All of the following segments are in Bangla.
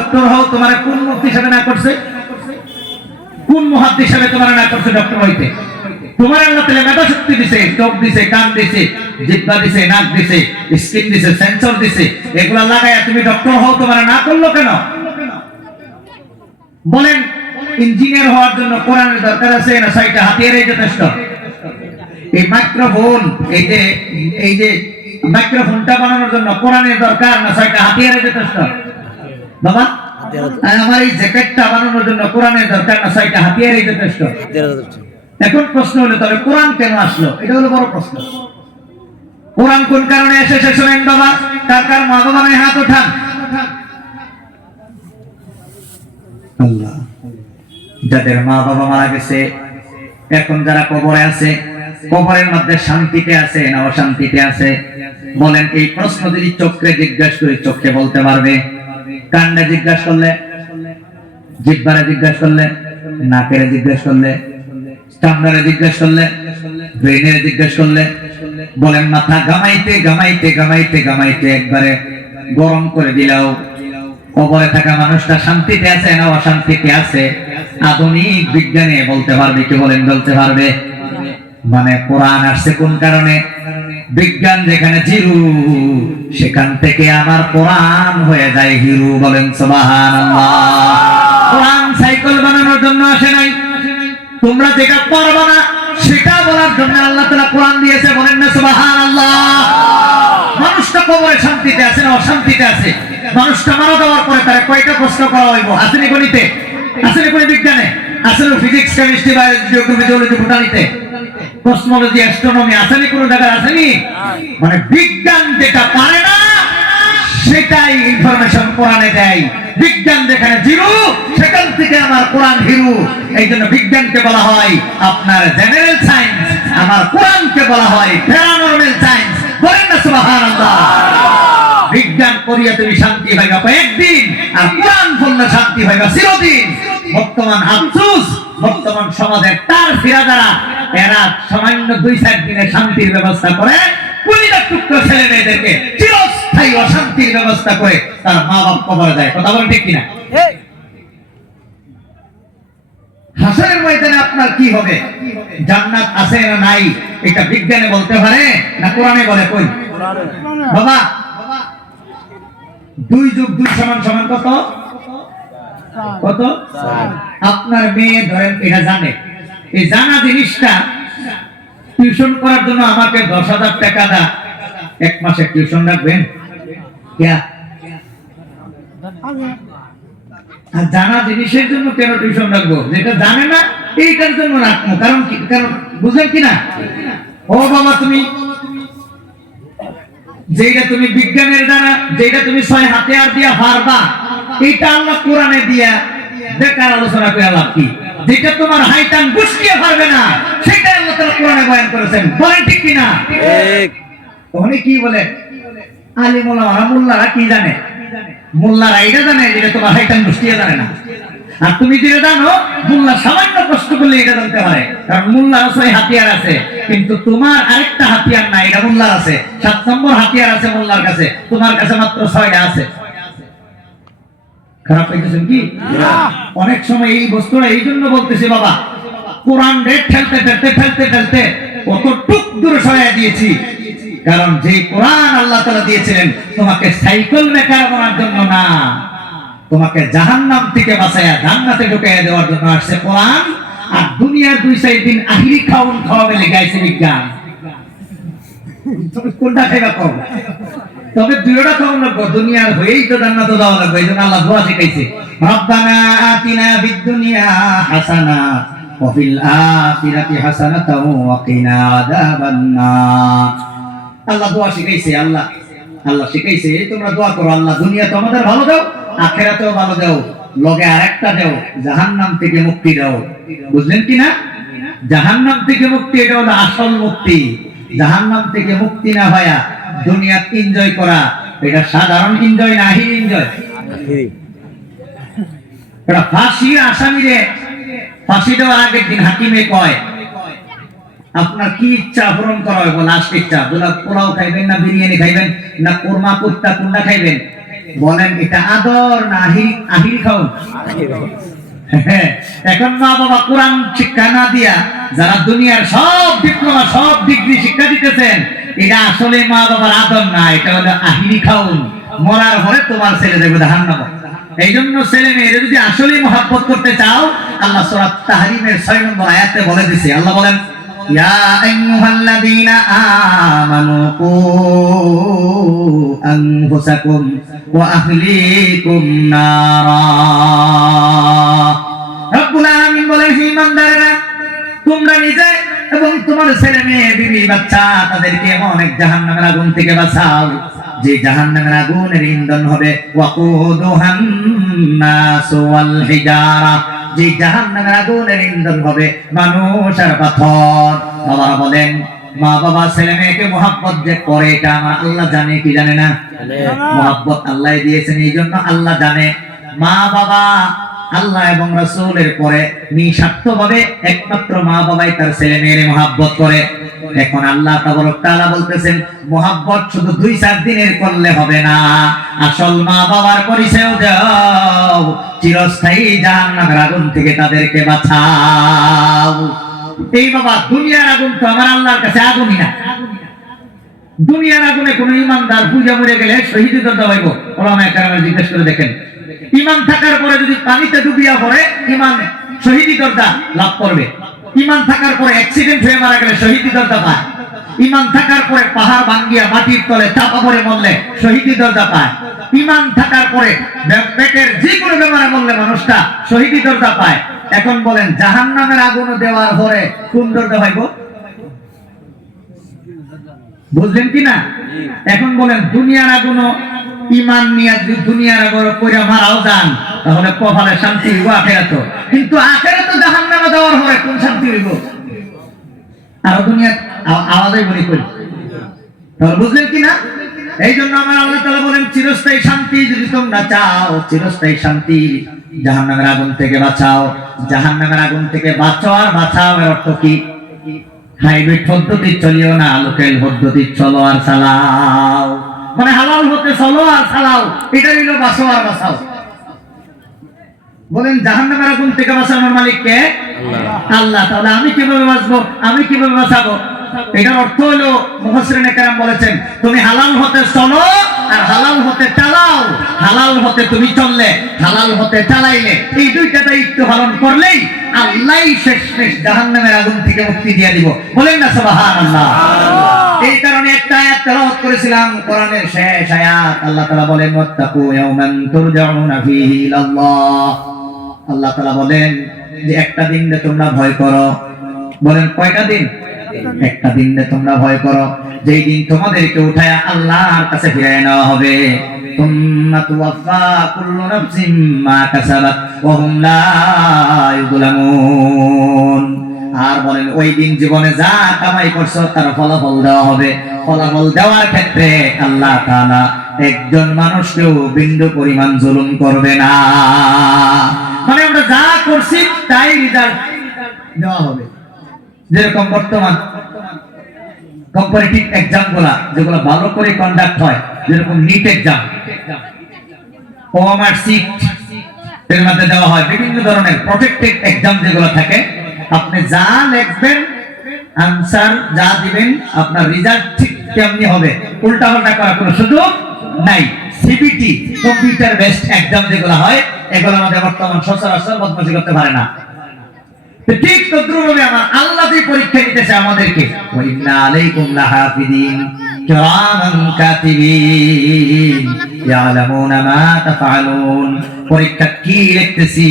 ডক্টর হও, তোমার কোন মুক্তি হিসাবে না করছে? কোন মহাদ হিসাবে তোমার না করছে ডক্টর হইতে? তোমার আল্লাহ তাআলা মেধা শক্তি দিছে চোখ দিছে, কান দিছে জিহ্বা দিছে, নাক দিছে, স্কিন দিছে, সেন্সর দিছে, এগুলা লাগায়া তুমি ডক্টর হও, তোমার না করল কেন? বলেন, ইঞ্জিনিয়ার হওয়ার জন্য কোরআনের দরকার আছে না ছয়টা হাতিয়ারই যথেষ্ট? এই মাইক্রোফোন, এই যে এই যে মাইক্রোফোনটা বানানোর জন্য কোরআনের দরকার না ছয়টা হাতিয়ারই যথেষ্ট? বাবা আমার এই জ্যাকেটটা বানানোর জন্য কোরআনের দরকার না ছয়টা হাতিয়ারই যথেষ্ট এখন প্রশ্ন হলো তাহলে কোরআন কেন আসলো? এটা হলো বড় প্রশ্ন। কোরআন কোন কারণে এসেছে শোনেন বাবা কার কার মা বাবা নাই হাত ওঠান? আল্লাহ যাদের মা বাবা মারা গেছে এখন যারা কবরে আছে কবরের মধ্যে শান্তিতে আছে না অশান্তিতে আছে বলেন এই প্রশ্ন যদি চোখে জিজ্ঞাসা করে চোখে বলতে পারবে কান্ডে জিজ্ঞাসা করলে, জিব্বারে জিজ্ঞাসা করলে, নাকেরে জিজ্ঞাসা করলে চামড়ারে জিজ্ঞাসা করলে ব্রেনের জিজ্ঞাসা করলে, বলেন, মাথা গামাইতে গামাইতে গামাইতে গামাইতে একবারে গরম করে দিলাও। কবরে থাকা মানুষটা শান্তিতে আছে না অশান্তিতে আছে? আধুনিক বিজ্ঞানে বলতে পারবে কি বলেন, বলতে পারবে? মানে কোরআন আসছে কোন কারণে? বিজ্ঞান যেখানে জিরু, সেখান থেকে আমার কোরআন হয়ে যায় হিরু বলেন কোরআন সাইকেল বানানোর জন্য আসে নাই। তোমরা যেটা পারবা না, সেটা বলার জন্য আল্লাহ তাআলা কোরআন দিয়েছে বলেন না সুবহানাল্লাহ। মানুষটা কবরে শান্তিতে আছে না অশান্তিতে আছে? মানুষটা মারা যাওয়ার পরে তারা কয়টা প্রশ্ন করা হইব? আসেনি গণিতে? আসেনি কোনো বিজ্ঞানে? আসলে physics, chemistry, biology, geography geology বোটানিতে cosmology, astronomy আসেনি, কোনো জায়গায় আসেনি? মানে বিজ্ঞান যেটা পারে না, সেটাই ইনফরমেশন কোরআনে দেয়। বিজ্ঞান যেখানে জিরো, সেখান থেকে আমার কোরআন হিরু। এই জন্য বিজ্ঞানকে বলা হয় আপনার জেনারেল সায়েন্স আমার কোরআনকে বলা হয় প্যারানর্মাল সায়েন্স বলেন না, সুবহানাল্লাহ। বিজ্ঞান করিয়া তুমি শান্তি পাইবা কয়েকদিন, আর কোরআন পড়লে শান্তি পাইবা চিরদিন। বর্তমান আফসোস, বর্তমান সমাজের তার ফিরা যারা এরা সামান্য দুই চার দিনের শান্তির ব্যবস্থা করে কুড়িটা টুকরো ছেলে মেয়েদেরকে চিরস্থায়ী অশান্তির ব্যবস্থা করে তার মা বাপ কবর দেয়। কথা বলেন ঠিক কিনা? হাসরের ময়দানে আপনার কি হবে? জান্নাত আছে না নাই? এটা বিজ্ঞানে বলতে পারে না কোরআনে বলে? কই? বাবা দুই যুগ দুই সমান সমান কত? কত? আপনার মেয়ে ধরেন এটা জানে। এই জানা জিনিসটা টিউশন করার জন্য আমাকে দশ হাজার টাকা দা এক মাসে টিউশন রাখবেন আর জানা জিনিসের জন্য কেন টিউশন রাখব যেটা জানে না এইটার জন্য রাখব। কারণ কি কারণ বুঝলেন কিনা ও বাবা তুমি যেটা তুমি বিজ্ঞানের দ্বারা যেটা তুমি ছয় হাতে আর দিয়া পারবা এটা আল্লাহ কোরআনে দিয়া বেকার আলোচনা করে লাভ কি? যেটা তোমার হাইটান গুছিয়ে পারবে না সেটা আল্লাহ তাআলা কোরআনে বয়ান করেছেন। বলেন ঠিক কি না ঠিক। ওখানে কি বলে? আলী মোল্লা মোল্লারা কি জানে? মোল্লারা এটা জানে যেটা তোমার হাইটান গুছিয়ে জানে না। আর তুমি যেটা জানো মোল্লা সামান্য কষ্ট করলে এটা জানতে পারে কারণ মোল্লার ছয় হাতিয়ার আছে কিন্তু তোমার আরেকটা হাতিয়ার নাই এটা মোল্লার আছে। সাত নম্বর হাতিয়ার আছে মোল্লার কাছে। তোমার কাছে মাত্র ছয়টা আছে। খারাপ পাইতেছেন কি? অনেক সময় এই বস্তুটা এই জন্য বলতেছে বাবা কোরআন রেট ঠেলতে ঠেলতে ঠেলতে ঠেলতে কত টুক দূরে সরাই দিয়েছি। কারণ যে কোরআন আল্লাহ তালা দিয়েছিলেন তোমাকে সাইকেল মেকার বানার জন্য না। তোমাকে জাহান্নাম থেকে বাঁচায়া জান্নাতে ঢুকাইয়া দেওয়ার জন্য আসছে কোরআন। আর দুনিয়ার দুই চার দিন আহিরি খাওন খাওয়াবে লেগে বিজ্ঞান। কোনটা খাইবা কম তবে দুইটা কম লাগবে দুনিয়ার হয়েই তো জান্নাত দেওয়া লাগবে, এই জন্য আল্লাহ দোয়া শিখাইছে। রব্বানা আতিনা ফিদ দুনিয়া হাসানা, ওয়া ফিল আখিরাতি হাসানাতাও ওয়া কিনা আযাবান নার আল্লাহ দোয়া শিখাইছে, আল্লাহ আল্লাহ শিখাইছে তোমরা দোয়া করো, আল্লাহ দুনিয়া তো আমাদের ভালো দাও, আখেরাতেও ভালো দাও, লগে আরেকটা দাও, জাহান্নাম থেকে মুক্তি দাও। বুঝলেন কি না জাহান্নাম থেকে মুক্তি, এটা হলো আসল মুক্তি। জাহান্নাম থেকে মুক্তি না হয়া দুনিয়া এনজয় করা এটা সাধারণ এনজয় না আহির এনজয় এটা ফাঁসির আসামিরে? ফাঁসি দেওয়ার আগের দিন হাকিমে কয় আপনার কি ইচ্ছা পূরণ করা হবে লাস্ট ইচ্ছা। বলে পোলাও খাইবেন না বিরিয়ানি খাইবেন না কোরমা কুত্তা কুন্ডা খাইবেন? বলেন এটা আদর না আহিরি আহিরি খাও এখন মা বাবা কোরআন শিক্ষা না দিয়া যারা দুনিয়ার সব ডিপ্লোমা, সব ডিগ্রি শিক্ষা দিতেছেন, এটা আসলে মা বাবার আদর না, এটা হলো আহিরি খাউন। মরার পরে তোমার ছেলে দেবে ধান নেব এই জন্য ছেলে মেয়েদের যদি আসলে মহাব্বত করতে চাও, আল্লাহ সোরাত তাহারিমের ছয় নম্বর আয়াতে বলে দিছে। আল্লাহ বলেন ইয়া আইয়ুহাল্লাযীনা আমানু কু আনফুসাকুম ওয়া আহলিকুম নারা রব্বুল আলামিন বলেন ইমানদারেরা, তোমরা নিজে এবং তোমার ছেলে মেয়ে, বিবি, বাচ্চা, তাদেরকে এমন এক জাহান্নামের আগুন থেকে বাঁচাও, যে জাহান্নামের আগুনের ইন্ধন হবে। ওয়াকুদুহান ওয়াল হিজারা যে জাহান্নামের আগুনের ইন্ধন হবে মানুষ আর পাথর। বাবারা বলেন মা বাবা ছেলে মেয়েকে মোহাব্বত যে করে এটা আমার আল্লাহ জানে কি জানে না? মোহাব্বত আল্লাহ দিয়েছেন এই জন্য আল্লাহ জানে। মা বাবা আল্লাহ এবং রসুলের পরে নিঃস্বার্থ ভাবে একমাত্র মা বাবাই তার ছেলে মেয়ের মহাব্বত করে। এখন আল্লাহ তাআলা বলতেছেন, মহাব্বত শুধু দুই, চার দিনের করলে হবে না। আসল মা বাবার পরিচয় দাও, চিরস্থায়ী জাহান্নামের আগুন থেকে তাদেরকে বাঁচাও। এই বাবা, দুনিয়ার আগুন তো আমার আল্লাহর কাছে আগুনই না। দুনিয়ার আগুনে কোন ইমানদার পূজা মরে গেলে শহীদ দরজা হইব ওলামা একরামে জিজ্ঞেস করে দেখেন। ইমান থাকার পরে যদি পানিতে ডুবিয়া পড়ে ইমান শহীদি দরজা লাভ করবে। ইমান থাকার পরে অ্যাক্সিডেন্ট হয়ে মারা গেলে শহীদি দরজা পায়। ইমান থাকার পরে পাহাড় ভাঙ্গিয়া মাটির তলে চাপা পড়ে মরলে শহীদি দরজা পায়। ইমান থাকার পরে পেটের যে কোনো বেমারে মরলে মানুষটা শহীদি দরজা পায়। এখন বলেন জাহান্নামের আগুন দেওয়ার পরে কোন দরজা পাইব? বুঝলেন কি না? এখন বলেন দুনিয়ার আগুন ইমান নিয়ে দুনিয়ার আগুন কইরা মারাও যান তাহলে কপালে শান্তি হইব আখেরাত। কিন্তু আখেরাত জাহান্নামে দেওয়ার পরে কোন শান্তি হইব? আর দুনিয়া আ- আওয়াজই বলি করি। তাহলে বুঝলেন কি না? এই জন্য আমার আল্লাহ তাআলা বলেন, চিরস্থায়ী শান্তি যদি তোমরা চাও, চিরস্থায়ী শান্তি জাহান্নামের আগুন থেকে বাঁচাও। জাহান্নামের আগুন থেকে বাঁচাও আর বাঁচাও এর অর্থ কি? হাইব্রিড পদ্ধতি, চলিও না লোকেল পদ্ধতি, চলো আর চালাও। মানে হালাল হতে চলো আর চালাও এটা হইল বাঁচো আর বাঁচাও বলেন জাহান্নামের আগুন থেকে বাঁচানোর মালিক কে? আল্লাহ। তাহলে আমি কীভাবে বাঁচবো? আমি কীভাবে বাঁচাবো? এটার অর্থ হলো মুহাসসিরিন কেরাম বলেছেন তুমি হালাল হতে চলো আর হালাল হতে চালাও। হালাল হতে তুমি চললে হালাল হতে চালাইলে। এই দুইটা দায়িত্ব পালন করলেই আল্লাহ শেষ শেষ জাহান্নামের আগুন থেকে মুক্তি দিয়ে দিব। বলেন না সুবহানাল্লাহ। এই কারণে একটা আয়াত তেলাওয়াত করেছিলাম, কোরআনের শেষ আয়াত। আল্লাহ তাআলা বলেন, ওয়াত্তাকু ইয়াওমান তুরজাউনা ফীহি ইলাল্লাহ। আল্লাহ তাআলা বলেন যে, একটা দিন তোমরা ভয় করো। বলেন, কয়টা দিন? একটা দিন তোমরা ভয় করো। যেই দিন তোমাদেরকে উঠায় আল্লাহর কাছে ফিরিয়ে নেওয়া হবে। তুম্মা তুওয়াফা কুল্লু নাফসিম মা কাসাবাত, ওয়া হুম লা ইউযলামুন আর বলেন, ওই দিন জীবনে যা কামাই করছ, তার ফলাফল দেওয়া হবে। ফলাফল দেওয়ার ক্ষেত্রে আল্লাহ তাআলা একজন মানুষকেও বিন্দু পরিমাণ জুলুম করবে না। মানে আমরা যা করছি, তাই রেজাল্ট দেওয়া হবে। যেরকম বর্তমান কম্পারেটিভ এক্সামগুলা, যেগুলো ভালো করে কন্ডাক্ট হয়, যেরকম নিট এক্সাম ওএমআর সিট এর মধ্যে দেওয়া হয়। বিভিন্ন ধরনের প্রোটেক্টেড এক্সাম যেগুলো থাকে আপনি যা লিখবেন আনসার যা দিবেন, আপনার রেজাল্ট ঠিক তেমনি হবে। উল্টা পাল্টা করার কোনো সুযোগ নাই। সিবিটি কম্পিউটার বেসড এক্সাম যেগুলো হয়, এগুলো আমাদের বর্তমান সচরাচর বদমাশি করতে পারে না। ঠিক তদ্রুপভাবে আমার আল্লাহ যে পরীক্ষা নিতেছে আমাদেরকে, ওয়া ইন্না আলাইকুম লাহাফিদিন, কিরামান পরীক্ষা কি লিখতেছি?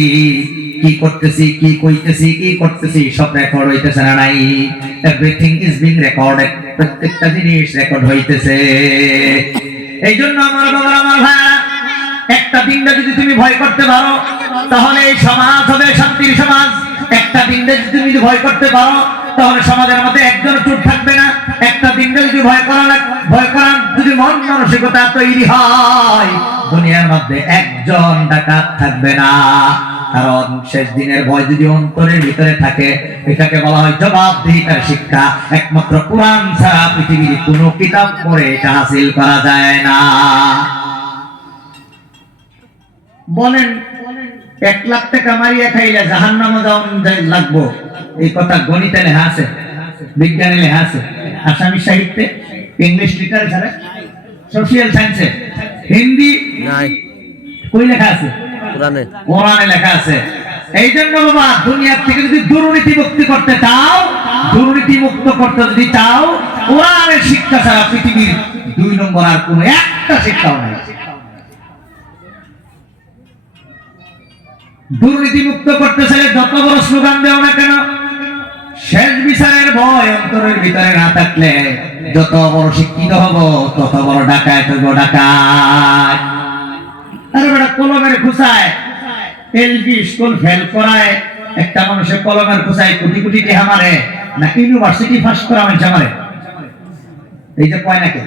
কি করতেছি, কি কইতেছি, কি করতেছি, সব রেকর্ড হইতেছে না নাই? এভরিথিং ইজ বিং রেকর্ডেড প্রত্যেকটা জিনিস রেকর্ড হইতেছে। এই জন্য আমার বাবা, আমার ভাইরা একটা দিনটা যদি তুমি ভয় করতে পারো, তাহলে এই সমাজ হবে শান্তির সমাজ। একটা দিনটা যদি তুমি ভয় করতে পারো, তাহলে সমাজের মধ্যে একজন চুপ থাকবে না। একটা দিনটা যদি ভয় করা ভয় করার যদি মন মানসিকতা তৈরি হয়, দুনিয়ার মধ্যে একজন ডাকাত থাকবে না। কারণ শেষ দিনের ভয় যদি অন্তরের ভিতরে থাকে এটাকে বলা হয় জবাবদিহিতার শিক্ষা। একমাত্র কোরআন ছাড়া পৃথিবীর কোনো কিতাব পড়ে এটা হাসিল করা যায় না। বলেন এক লাখ টাকা মারিয়া খাইলে জাহান নামে লাগবো। এই কথা গণিতে লেখা আছে বিজ্ঞানে লেখা আছে আসামি সাহিত্যে ইংলিশ লিটারেচারে। সোশিয়াল সায়েন্সে হিন্দি কই লেখা আছে? কোরআনে। কোরআনে লেখা আছে এই জন্য বাবা, দুনিয়ার থেকে যদি দুর্নীতি মুক্তি করতে চাও দুর্নীতি মুক্ত করতে যদি চাও, কোরআনের শিক্ষা ছাড়া পৃথিবীর দুই নম্বর আর কোনো একটা শিক্ষাও দুর্নীতি মুক্ত করতে চাইলে যত বড় স্লোগান দেও না কেন, শেষ বিচারের ভয় অন্তরের ভিতরে না থাকলে যত বড় শিক্ষিত হব, তত বড় ডাকায় তত ডাকায় আরে বেটা কলমের খুসায় এলবি স্কুল ফেল করায়? একটা মানুষের কলমের খুসায় কোটি কোটি টাকা মারে। না ইউনিভার্সিটি ফার্স্ট করা মানুষ মারে এই যে কয় নাকি?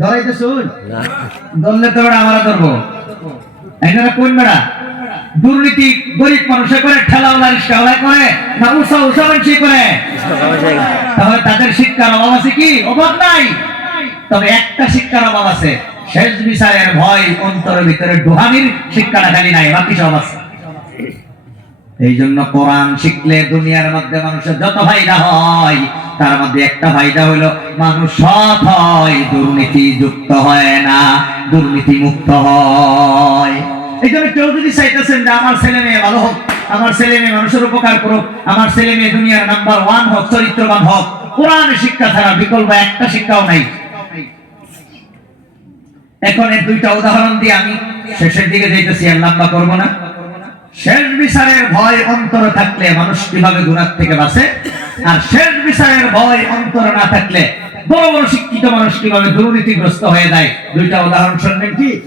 ধরাইতে শুন ধরলে তো বেটা আমরা ধরবো। এখানে কোন বেড়া দুর্নীতি গরিব মানুষে করে ঠেলাওয়ালা রিক্সাওয়ালা করে না উষা উষা মানুষই করে। তাহলে তাদের শিক্ষার অভাব আছে কি? অভাব নাই। তবে একটা শিক্ষার অভাব আছে। শেষ বিচারের ভয় অন্তরের ভিতরে শিক্ষাটা খালি নাই, বাকি সব আছে। এই জন্য কোরআন শিখলে দুনিয়ার মধ্যে মানুষের যত হয়, তার মধ্যে একটা হলো মানুষ সৎ হয়, দুর্নীতি যুক্ত হয় না, দুর্নীতি মুক্ত হয়। এই জন্য কেউ যদি চাইতেছেন যে আমার ছেলে মেয়ে ভালো হোক, আমার ছেলে মেয়ে মানুষের উপকার করুক, আমার ছেলে মেয়ে দুনিয়ার নাম্বার ওয়ান হোক, চরিত্রবান হোক কোরআন শিক্ষা ছাড়া বিকল্প একটা শিক্ষাও নাই। এখন এই দুইটা উদাহরণ দিয়ে আমি শেষের দিকে যেতেছি আর লম্বা করব না। শেষ বিচারের ভয় অন্তর থাকলে মানুষ কীভাবে গুণার থেকে বাঁচে? আর শেষ বিচারের ভয় অন্তর না থাকলে বড় বড় শিক্ষিত মানুষ কীভাবে দুর্নীতিগ্রস্ত হয়ে যায়? দুইটা উদাহরণ শুনবেন কি?